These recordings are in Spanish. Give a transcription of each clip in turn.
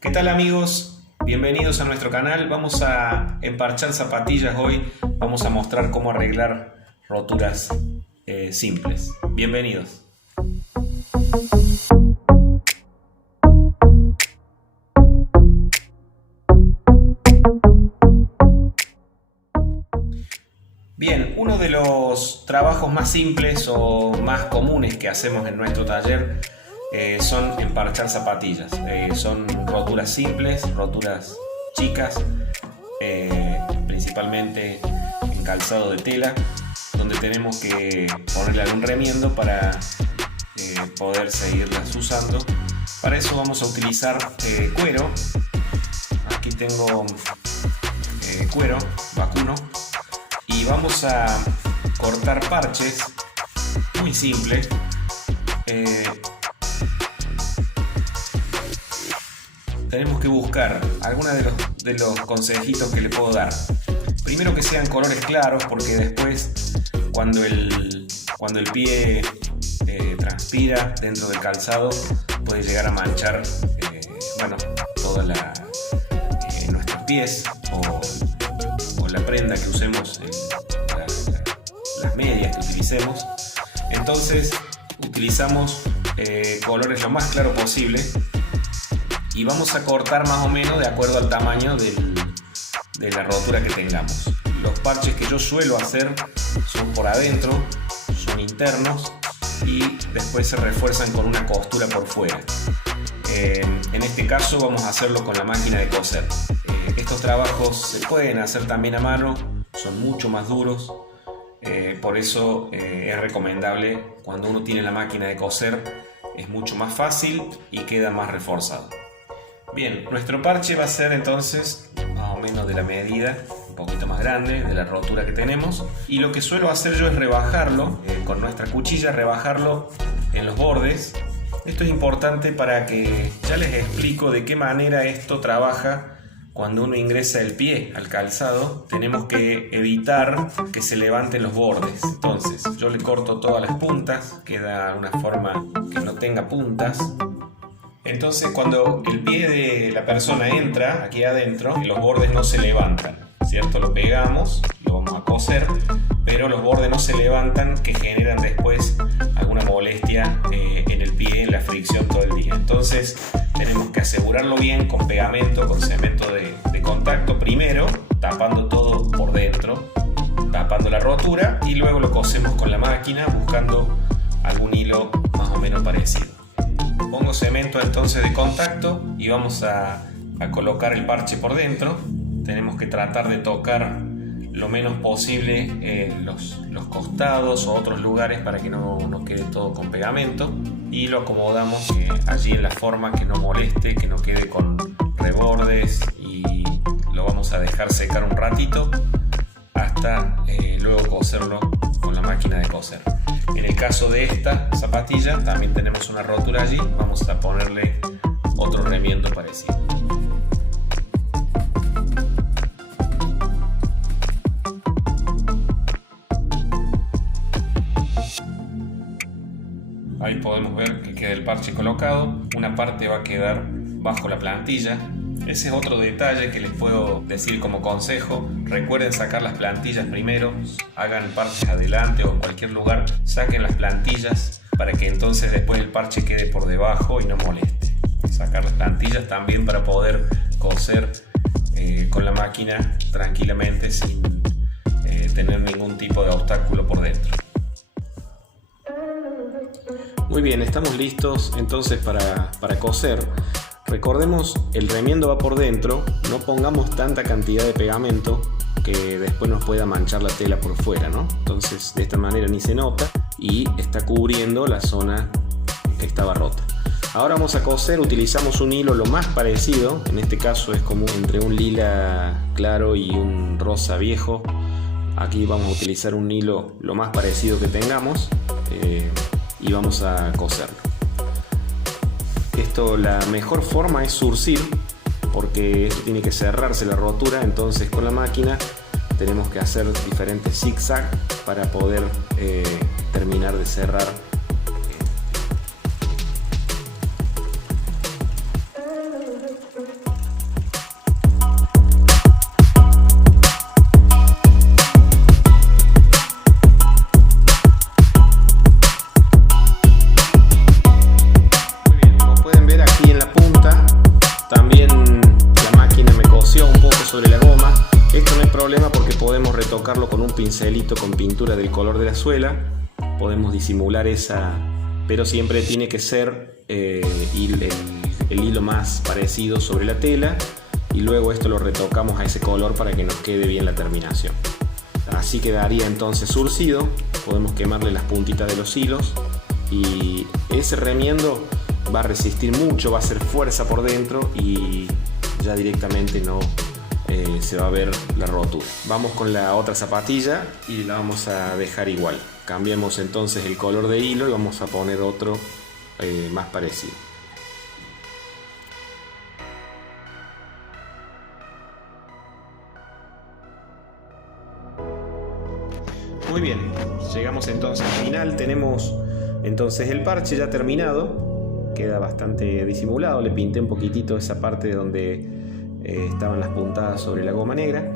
¿Qué tal amigos? Bienvenidos a nuestro canal. Vamos a emparchar zapatillas hoy. Vamos a mostrar cómo arreglar roturas simples. Bienvenidos. Bien, uno de los trabajos más simples o más comunes que hacemos en nuestro taller son emparchar zapatillas. Son roturas simples, roturas chicas, principalmente en calzado de tela, donde tenemos que ponerle algún remiendo para poder seguirlas usando. Para eso vamos a utilizar cuero. Aquí tengo cuero vacuno y vamos a cortar parches muy simple. Tenemos que buscar algunos de los consejitos que le puedo dar. Primero, que sean colores claros, porque después cuando el pie transpira dentro del calzado puede llegar a manchar toda nuestros pies o la prenda que usemos, las medias que utilicemos. Entonces utilizamos colores lo más claro posible y vamos a cortar más o menos de acuerdo al tamaño de la rotura que tengamos. Los parches que yo suelo hacer son por adentro, son internos y después se refuerzan con una costura por fuera. En este caso vamos a hacerlo con la máquina de coser. Estos trabajos se pueden hacer también a mano, son mucho más duros, por eso es recomendable cuando uno tiene la máquina de coser, es mucho más fácil y queda más reforzado. Bien, nuestro parche va a ser entonces más o menos de la medida, un poquito más grande de la rotura que tenemos, y lo que suelo hacer yo es rebajarlo con nuestra cuchilla, rebajarlo en los bordes. Esto es importante para que ya les explico de qué manera esto trabaja. Cuando uno ingresa el pie al calzado, tenemos que evitar que se levanten los bordes. Entonces yo le corto todas las puntas, queda una forma que no tenga puntas. Entonces cuando el pie de la persona entra aquí adentro, los bordes no se levantan, ¿cierto? Lo pegamos, lo vamos a coser, pero los bordes no se levantan, que generan después alguna molestia en el pie, en la fricción todo el día. Entonces tenemos que asegurarlo bien con pegamento, con cemento de contacto primero, tapando todo por dentro, tapando la rotura, y luego lo cosemos con la máquina buscando algún hilo más o menos parecido. Pongo cemento entonces de contacto y vamos a colocar el parche por dentro. Tenemos que tratar de tocar lo menos posible los costados o otros lugares para que no quede todo con pegamento, y lo acomodamos allí en la forma que no moleste, que no quede con rebordes, y lo vamos a dejar secar un ratito hasta luego coserlo con la máquina de coser. En el caso de esta zapatilla también tenemos una rotura allí, vamos a ponerle otro remiendo parecido. Ahí podemos ver que queda el parche colocado, una parte va a quedar bajo la plantilla. Ese es otro detalle que les puedo decir como consejo. Recuerden sacar las plantillas primero, hagan parches adelante o en cualquier lugar, saquen las plantillas para que entonces después el parche quede por debajo y no moleste. Sacar las plantillas también para poder coser con la máquina tranquilamente sin tener ningún tipo de obstáculo por dentro. Muy bien, estamos listos entonces para coser. Recordemos, el remiendo va por dentro, no pongamos tanta cantidad de pegamento que después nos pueda manchar la tela por fuera, ¿no? Entonces de esta manera ni se nota y está cubriendo la zona que estaba rota. Ahora vamos a coser, utilizamos un hilo lo más parecido, en este caso es como entre un lila claro y un rosa viejo. Aquí vamos a utilizar un hilo lo más parecido que tengamos y vamos a coserlo. Esto, la mejor forma es zurcir, porque tiene que cerrarse la rotura, entonces con la máquina tenemos que hacer diferentes zigzag para poder terminar de cerrar. retocarlo con un pincelito con pintura del color de la suela. Podemos disimular esa, pero siempre tiene que ser el hilo más parecido sobre la tela, y luego esto lo retocamos a ese color para que nos quede bien la terminación. Así quedaría entonces surcido. Podemos quemarle las puntitas de los hilos y ese remiendo va a resistir mucho, va a hacer fuerza por dentro y ya directamente no se va a ver la rotura. Vamos con la otra zapatilla y la vamos a dejar igual. Cambiamos entonces el color de hilo y vamos a poner otro más parecido. Muy bien, llegamos entonces al final. Tenemos entonces el parche ya terminado, queda bastante disimulado. Le pinté un poquitito esa parte donde estaban las puntadas sobre la goma negra,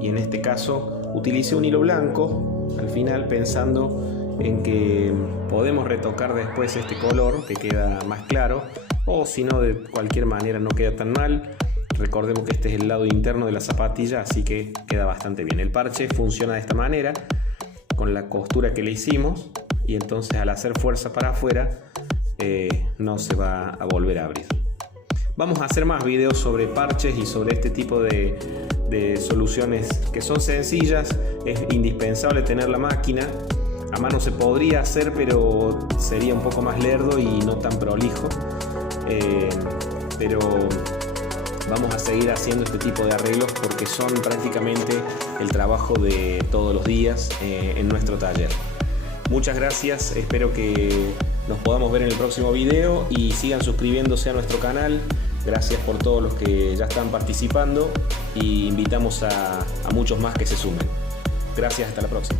y en este caso utilicé un hilo blanco al final, pensando en que podemos retocar después este color que queda más claro, o si no, de cualquier manera no queda tan mal. Recordemos que este es el lado interno de la zapatilla, así que queda bastante bien. El parche funciona de esta manera, con la costura que le hicimos, y entonces al hacer fuerza para afuera no se va a volver a abrir. Vamos a hacer más videos sobre parches y sobre este tipo de soluciones que son sencillas. Es indispensable tener la máquina. A mano se podría hacer, pero sería un poco más lerdo y no tan prolijo. Pero vamos a seguir haciendo este tipo de arreglos porque son prácticamente el trabajo de todos los días en nuestro taller. Muchas gracias, espero que nos podamos ver en el próximo video y sigan suscribiéndose a nuestro canal. Gracias por todos los que ya están participando y invitamos a muchos más que se sumen. Gracias, hasta la próxima.